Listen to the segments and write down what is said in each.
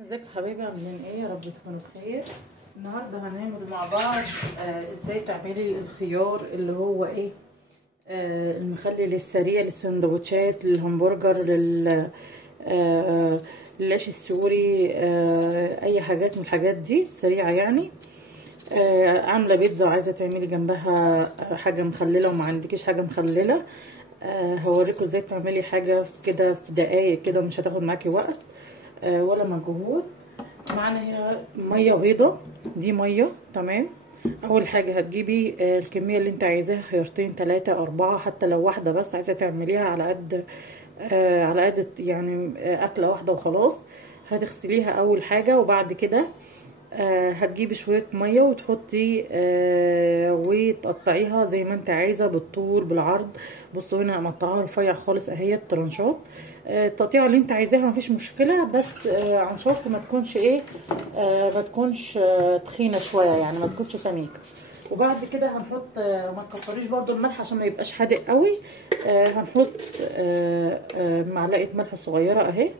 ازيك يا حبايبي؟ عاملين ايه؟ يا رب تكونوا بخير. النهارده هنعمل مع بعض ازاي تعملي الخيار اللي هو ايه، المخلل السريع للسندوتشات، للهمبرجر، للعيش السوري، اي حاجات من الحاجات دي السريعه يعني. عامله بيتزا وعايزه تعملي جنبها حاجه مخلله وما عندكيش حاجه مخلله، هوريكم ازاي تعملي حاجه كده في دقايق كده، مش هتاخد معاكي وقت ولا مجهود. معانا هنا ميه بيضه، دي ميه تمام. اول حاجه هتجيبي الكميه اللي انت عايزاها، خيارتين 3 4، حتى لو واحده بس عايزه تعمليها على قد يعني اكله واحده وخلاص. هتغسليها اول حاجه، وبعد كده هتجيبي شويه ميه وتحطي وتقطعيها زي ما انت عايزه، بالطول بالعرض. بصوا هنا انا مقطعاها رفيع خالص اهي، الترنشات التقطيع اللي انت عايزاها مفيش مشكله، بس عن شرط ما تكونش ايه، ما تكونش تخينه شويه يعني، ما تكونش سميكه. وبعد كده هنحط ما تكتريش برده الملح عشان ما يبقاش حادق قوي. هنحط معلقه ملح صغيره اهي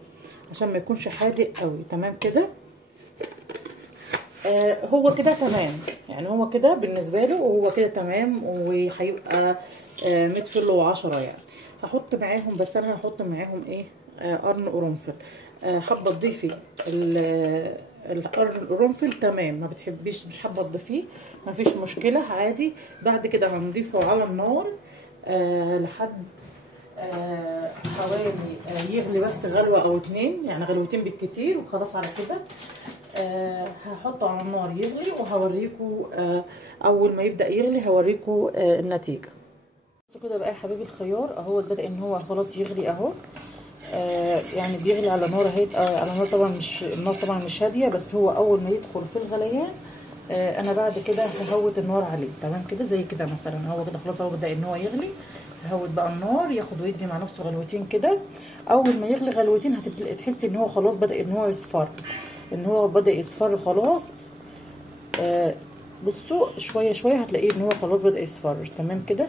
عشان ما يكونش حادق قوي. تمام كده، هو كده تمام يعني، هو كده بالنسبه له وهو كده تمام، وهيبقى 100 فل و10 يعني. هحط معاهم، بس انا هحط معاهم ايه، قرن قرنفل. حابه تضيفي القرن القرنفل تمام، ما بتحبيش مش حابه تضيفيه مفيش مشكله عادي. بعد كده هنضيفه على النار لحد حوالي يغلي بس غلوه او 2 يعني، غلوتين بالكتير وخلاص على كده. هحطه على النار يغلي وهوريكم اول ما يبدا يغلي هوريكم النتيجه. كده بقى يا حبيبي الخيار اهو بدا ان هو خلاص يغلي اهو، يعني بيغلي على نار اهي، على نار طبعا مش النار طبعا مش هاديه، بس هو اول ما يدخل في الغليان انا بعد كده ههوت النار عليه. تمام كده زي كده مثلا، هو كده خلاص اهو بدا ان هو يغلي. ههوت بقى النار ياخد ويدي مع نفسه غلوتين كده. اول ما يغلي غلوتين هتبدأ تحسي ان هو خلاص بدا ان هو يصفر، ان هو بدا يصفر خلاص. بصوا شويه شويه هتلاقيه ان هو خلاص بدا يصفر. تمام كده،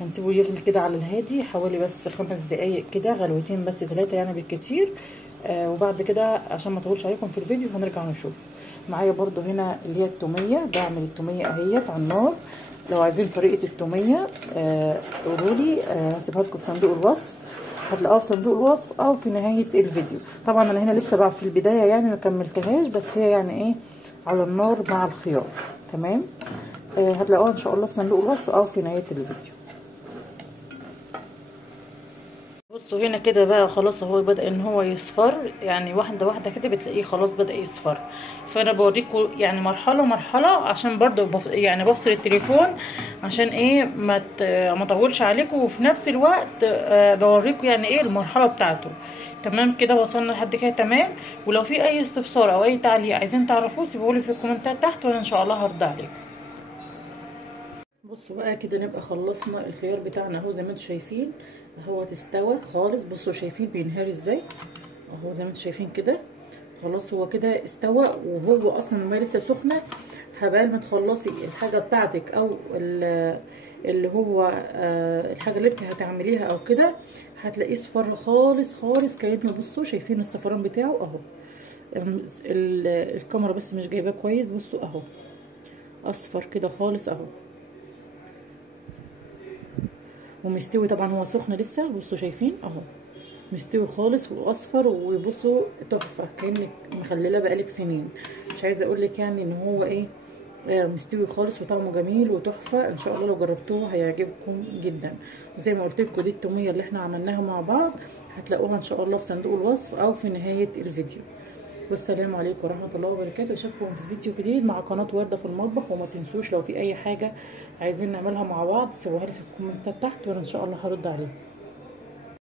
هنسيبه يغلي كده على الهادي حوالي بس 5 دقايق كده، غلوتين بس 3 يعني بالكتير. وبعد كده عشان ما اطولش عليكم في الفيديو هنرجع نشوف. معايا برضو هنا اللي هي التوميه، بعمل التوميه اهيت على النار. لو عايزين طريقه التوميه قولوا لي، هسيبها لكم في صندوق الوصف، هتلاقوها في صندوق الوصف او في نهايه الفيديو. طبعا انا هنا لسه بقى في البدايه يعني ما كملتهاش، بس هي يعني ايه على النار مع الخيار. تمام، هتلاقوها ان شاء الله في صندوق الوصف او في نهايه الفيديو. بصوا هنا كده بقى خلاص هو بدأ ان هو يصفر يعني، واحده واحده كده بتلاقيه خلاص بدأ يصفر. فانا بوريكم يعني مرحله مرحله، عشان برضو يعني بفصل التليفون عشان ايه ما اطولش عليكم، وفي نفس الوقت بوريكم يعني ايه المرحله بتاعته. تمام كده، وصلنا لحد كده تمام. ولو في اي استفسار او اي تعليق عايزين تعرفوه سيبوهولي في الكومنتات تحت، وانا ان شاء الله هرد عليكم. بصوا بقى كده نبقى خلصنا الخيار بتاعنا اهو، زي ما انتم شايفين هو استوى خالص. بصوا شايفين بينهار ازاي اهو، زي ما انتم شايفين كده خلاص هو كده استوى. وهو اصلا ما لسه سخنه، هبال ما تخلصي الحاجه بتاعتك او اللي هو الحاجه اللي انت هتعمليها او كده، هتلاقيه اصفر خالص خالص كأنه. بصوا شايفين الصفران بتاعه اهو، الكاميرا بس مش جايباه كويس. بصوا اهو اصفر كده خالص اهو، ومستوي طبعا هو سخن لسه. بصوا شايفين اهو مستوي خالص واصفر، وبصوا تحفه كانك مخلله بقالك سنين. مش عايزه اقول لك يعني ان هو ايه، مستوي خالص وطعمه جميل وتحفه. ان شاء الله لو جربتوه هيعجبكم جدا. وزي ما قلت لكم دي التوميه اللي احنا عملناها مع بعض، هتلاقوها ان شاء الله في صندوق الوصف او في نهايه الفيديو. والسلام عليكم ورحمه الله وبركاته. اشوفكم في فيديو جديد مع قناه ورده في المطبخ. وما تنسوش لو في اي حاجه عايزين نعملها مع بعض سيبوها لي في الكومنتات تحت، وانا ان شاء الله هرد عليكم.